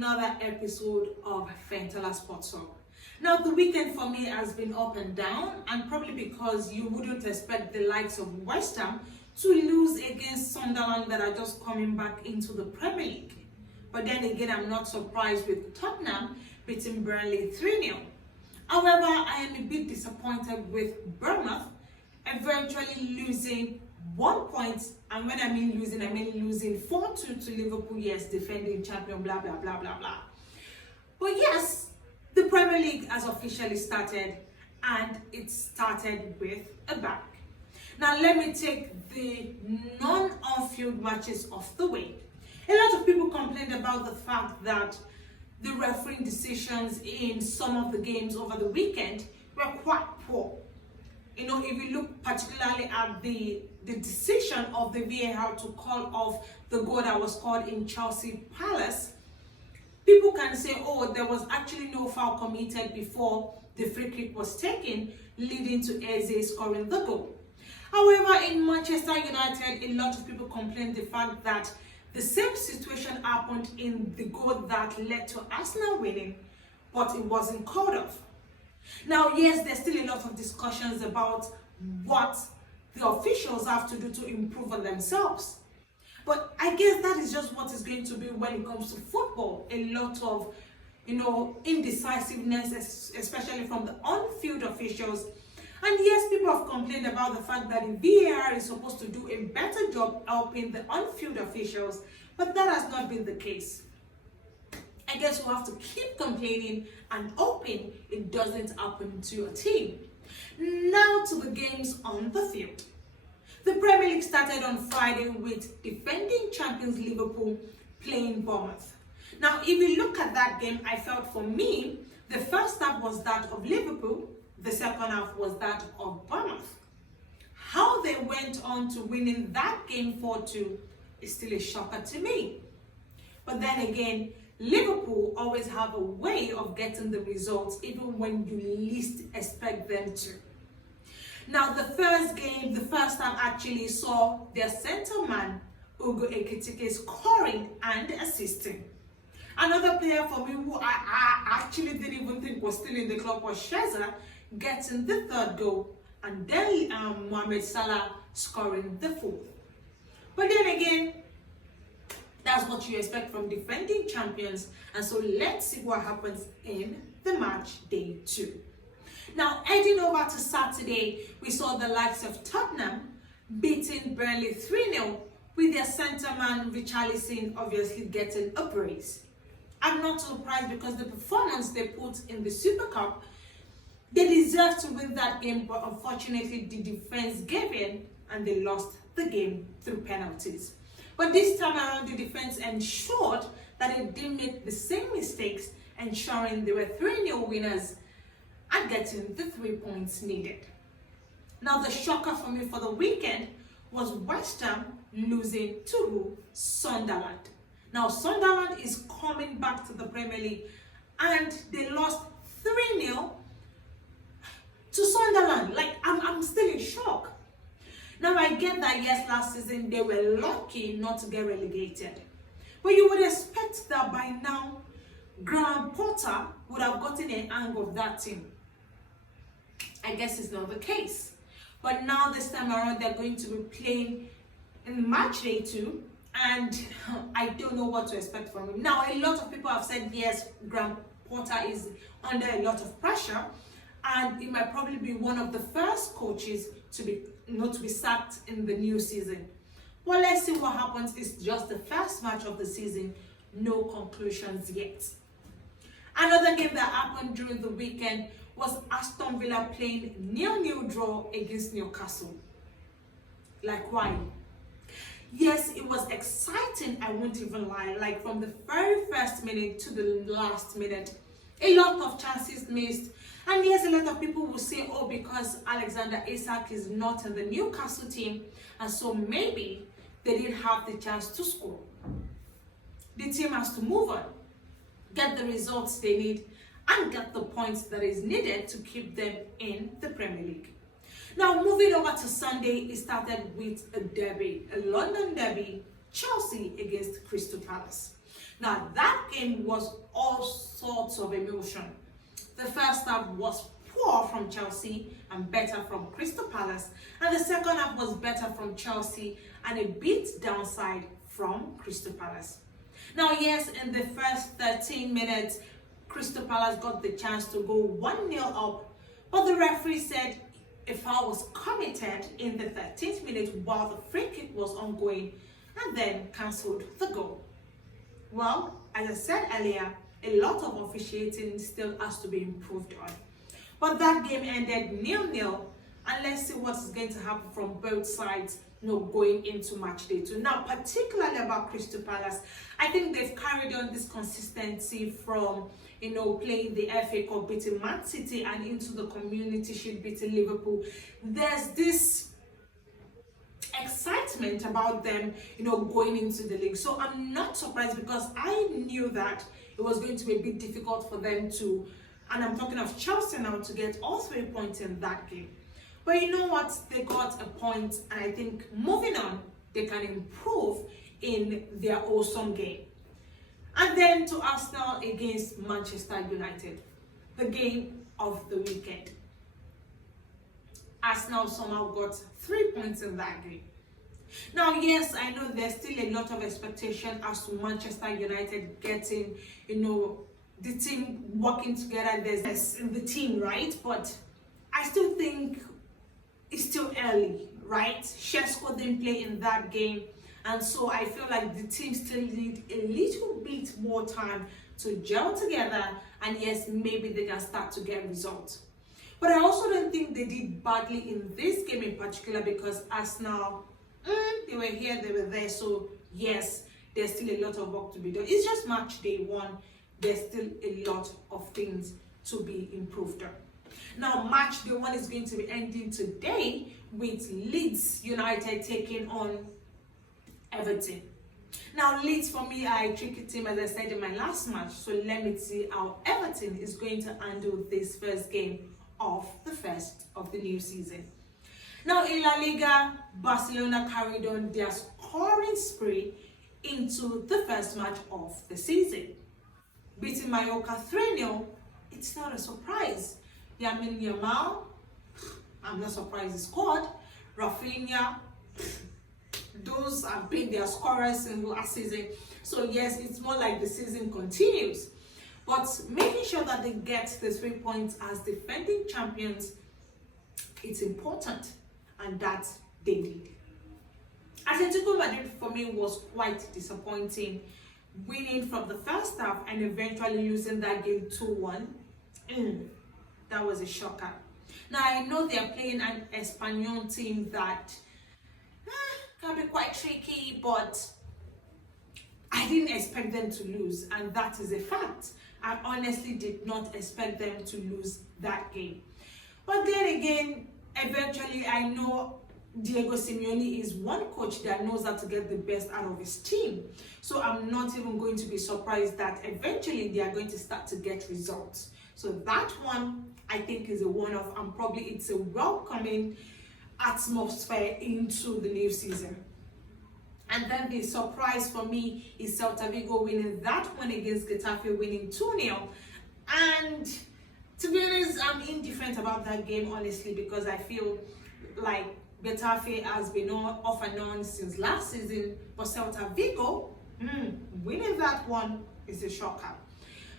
another episode of Fentala Sports Talk. Now, the weekend for me has been up and down, and probably because you wouldn't expect the likes of West Ham to lose against Sunderland that are just coming back into the Premier League. But then again, I'm not surprised with Tottenham beating Burnley 3-0. However, I am a bit disappointed with Bournemouth eventually losing 1 point, and when I mean losing 4-2 to Liverpool, yes, defending champion, blah, blah, blah, blah, blah. But yes, the Premier League has officially started, and it started with a bang. Now, let me take the non-on-field matches off the way. A lot of people complained about the fact that the refereeing decisions in some of the games over the weekend were quite poor. You know, if you look particularly at the decision of the VAR to call off the goal that was called in Chelsea Palace, people can say, oh, there was actually no foul committed before the free kick was taken, leading to Eze scoring the goal. However, in Manchester United, a lot of people complained the fact that the same situation happened in the goal that led to Arsenal winning, but it wasn't called off. Now, yes, there's still a lot of discussions about what the officials have to do to improve on themselves. But I guess that is just what it's going to be when it comes to football. A lot of, indecisiveness, especially from the on-field officials. And yes, people have complained about the fact that the VAR is supposed to do a better job helping the on-field officials, but that has not been the case. I guess we'll have to keep complaining and hoping it doesn't happen to your team. Now to the games on the field. The Premier League started on Friday with defending champions Liverpool playing Bournemouth. Now, if you look at that game, I felt for me, the first half was that of Liverpool, the second half was that of Bournemouth. How they went on to winning that game 4-2 is still a shocker to me. But then again, Liverpool always have a way of getting the results even when you least expect them to. Now, the first half actually saw their centre man, Ugo Ekitike, scoring and assisting. Another player for me who I actually didn't even think was still in the club was Sheza, getting the third goal, and then Mohamed Salah scoring the fourth. But then again, that's what you expect from defending champions, and so let's see what happens in the match day 2. Now, heading over to Saturday, we saw the likes of Tottenham beating Burnley 3-0 with their centre man Richarlison obviously getting a brace. I'm not surprised because the performance they put in the Super Cup, they deserved to win that game, but unfortunately the defense gave in and they lost the game through penalties. But this time around, the defense ensured that they didn't make the same mistakes, ensuring they were 3-0 winners and getting the 3 points needed. Now, the shocker for me for the weekend was West Ham losing to Sunderland. Now, Sunderland is coming back to the Premier League and they lost 3-0 to Sunderland. Like, I'm still in shock. Now, I get that, yes, last season they were lucky not to get relegated. But you would expect that by now, Graham Potter would have gotten a hang of that team. I guess it's not the case. But now, this time around, they're going to be playing in match day 2. And I don't know what to expect from him. Now, a lot of people have said, yes, Graham Potter is under a lot of pressure. And he might probably be one of the first coaches to be sacked in the new season. Well, let's see what happens. It's just the first match of the season. No conclusions yet. Another game that happened during the weekend was Aston Villa playing 0-0 draw against Newcastle. Like, why? Yes, it was exciting, I won't even lie. Like, from the very first minute to the last minute, a lot of chances missed. And yes, a lot of people will say, oh, because Alexander Isak is not in the Newcastle team, and so maybe they didn't have the chance to score. The team has to move on, get the results they need, and get the points that is needed to keep them in the Premier League. Now, moving over to Sunday, it started with a derby, a London derby, Chelsea against Crystal Palace. Now, that game was all sorts of emotion. The first half was poor from Chelsea and better from Crystal Palace, and the second half was better from Chelsea and a bit downside from Crystal Palace. Now, yes, in the first 13 minutes, Crystal Palace got the chance to go 1-0 up, but the referee said a foul was committed in the 13th minute while the free kick was ongoing, and then cancelled the goal. Well, as I said earlier, a lot of officiating still has to be improved on. But that game ended 0-0, and let's see what is going to happen from both sides, going into match day 2. Now, particularly about Crystal Palace, I think they've carried on this consistency from playing the FA Cup, beating Man City, and into the Community Shield, beating Liverpool. There's this excitement about them, going into the league. So I'm not surprised, because I knew that it was going to be a bit difficult for them to, and I'm talking of Chelsea now, to get all 3 points in that game. But you know what? They got a point, and I think moving on, they can improve in their awesome game. And then to Arsenal against Manchester United, the game of the weekend. Arsenal somehow got 3 points in that game. Now, yes, I know there's still a lot of expectation as to Manchester United getting, the team working together. There's in the team, right? But I still think it's still early, right? Shesko didn't play in that game, and so I feel like the team still need a little bit more time to gel together, and yes, maybe they can start to get results. But I also don't think they did badly in this game in particular, because Arsenal, they were here, they were there, so yes, there's still a lot of work to be done. It's just match day 1. There's still a lot of things to be improved on. Now, match day 1 is going to be ending today with Leeds United taking on Everton. Now, Leeds for me are a tricky team, as I said in my last match, so let me see how Everton is going to handle this first game of the first of the new season. Now, in La Liga, Barcelona carried on their scoring spree into the first match of the season. Beating Mallorca 3-0, it's not a surprise. Yamin Yamal, I'm not surprised he scored. Rafinha, those have been their scorers in last season. So yes, it's more like the season continues. But making sure that they get the 3 points as defending champions, it's important, and that they did. Atletico Madrid for me was quite disappointing, winning from the first half and eventually losing that game 2-1. That was a shocker. Now, I know they are playing an Espanyol team that can be quite tricky, but I didn't expect them to lose, and that is a fact. I honestly did not expect them to lose that game. But then again, eventually I know Diego Simeone is one coach that knows how to get the best out of his team. So I'm not even going to be surprised that eventually they are going to start to get results. So that one, I think, is a one-off, and probably it's a welcoming atmosphere into the new season. And then the surprise for me is Celta Vigo winning that one against Getafe, winning 2-0. And to be honest, I'm indifferent about that game, honestly, because I feel like Getafe has been off and on since last season, but Celta Vigo, winning that one is a shocker.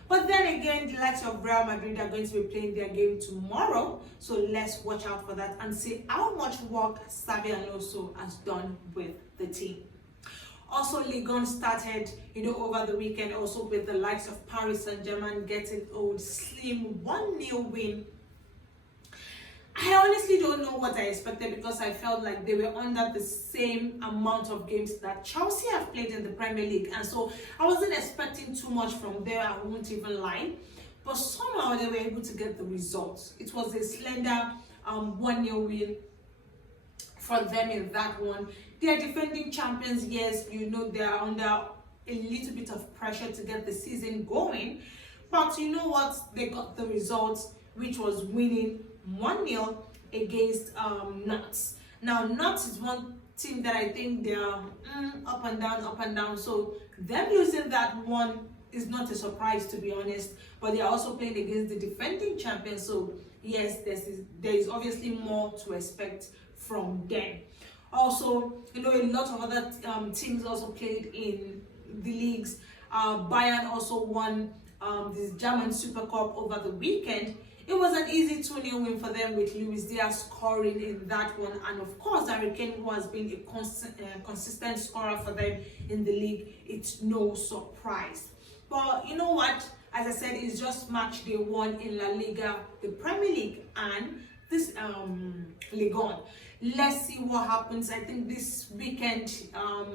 But then again, the likes of Real Madrid are going to be playing their game tomorrow, so let's watch out for that and see how much work Xabi Alonso has done with the team. Also, Ligue started, over the weekend, also with the likes of Paris Saint-Germain getting a slim 1-0 win. I honestly don't know what I expected, because I felt like they were under the same amount of games that Chelsea have played in the Premier League, and so I wasn't expecting too much from there, I won't even lie. But somehow they were able to get the results. It was a slender 1-0 win for them in that one. They are defending champions, yes, they are under a little bit of pressure to get the season going, but you know what, they got the results, which was winning 1-0 against Nantes. Now, Nantes is one team that I think they are up and down, up and down. So them losing that one is not a surprise, to be honest. But they are also playing against the defending champions. So yes, there is obviously more to expect from them. Also, a lot of other teams also played in the leagues. Bayern also won this German Super Cup over the weekend. It was an easy 2-0 win for them, with Luis Diaz scoring in that one. And of course, Harry Kane, who has been a consistent scorer for them in the league, it's no surprise. But you know what? As I said, it's just match day 1 in La Liga, the Premier League, and this Ligue. Let's see what happens. I think this weekend,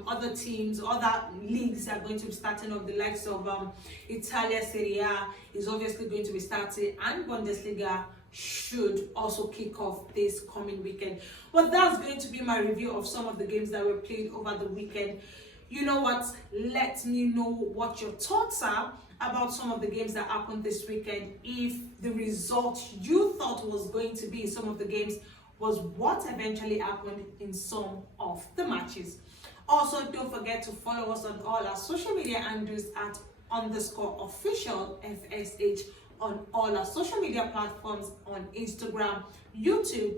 other teams, other leagues are going to be starting off. The likes of Italia Serie A is obviously going to be starting, and Bundesliga should also kick off this coming weekend. But that's going to be my review of some of the games that were played over the weekend. You know what? Let me know what your thoughts are about some of the games that happened this weekend. If the result you thought was going to be in some of the games was what eventually happened in some of the matches. Also, don't forget to follow us on all our social media handles at _official FSH on all our social media platforms on Instagram, YouTube,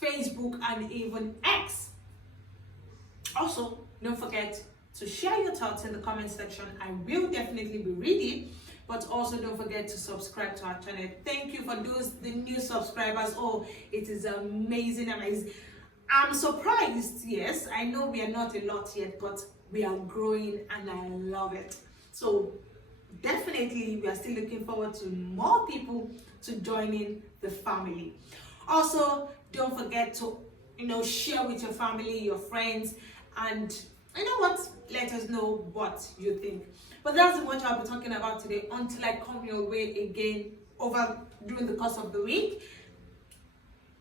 Facebook, and even X. Also, don't forget to share your thoughts in the comment section. I will definitely be reading. But also don't forget to subscribe to our channel. Thank you for the new subscribers. Oh, it is amazing. I'm surprised. Yes, I know we are not a lot yet, but we are growing and I love it. So definitely we are still looking forward to more people to joining the family. Also, don't forget to share with your family, your friends, and you know what? Let us know what you think. But that's what I'll be talking about today until I come your way again during the course of the week.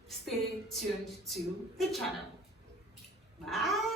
Stay tuned to the channel. Bye.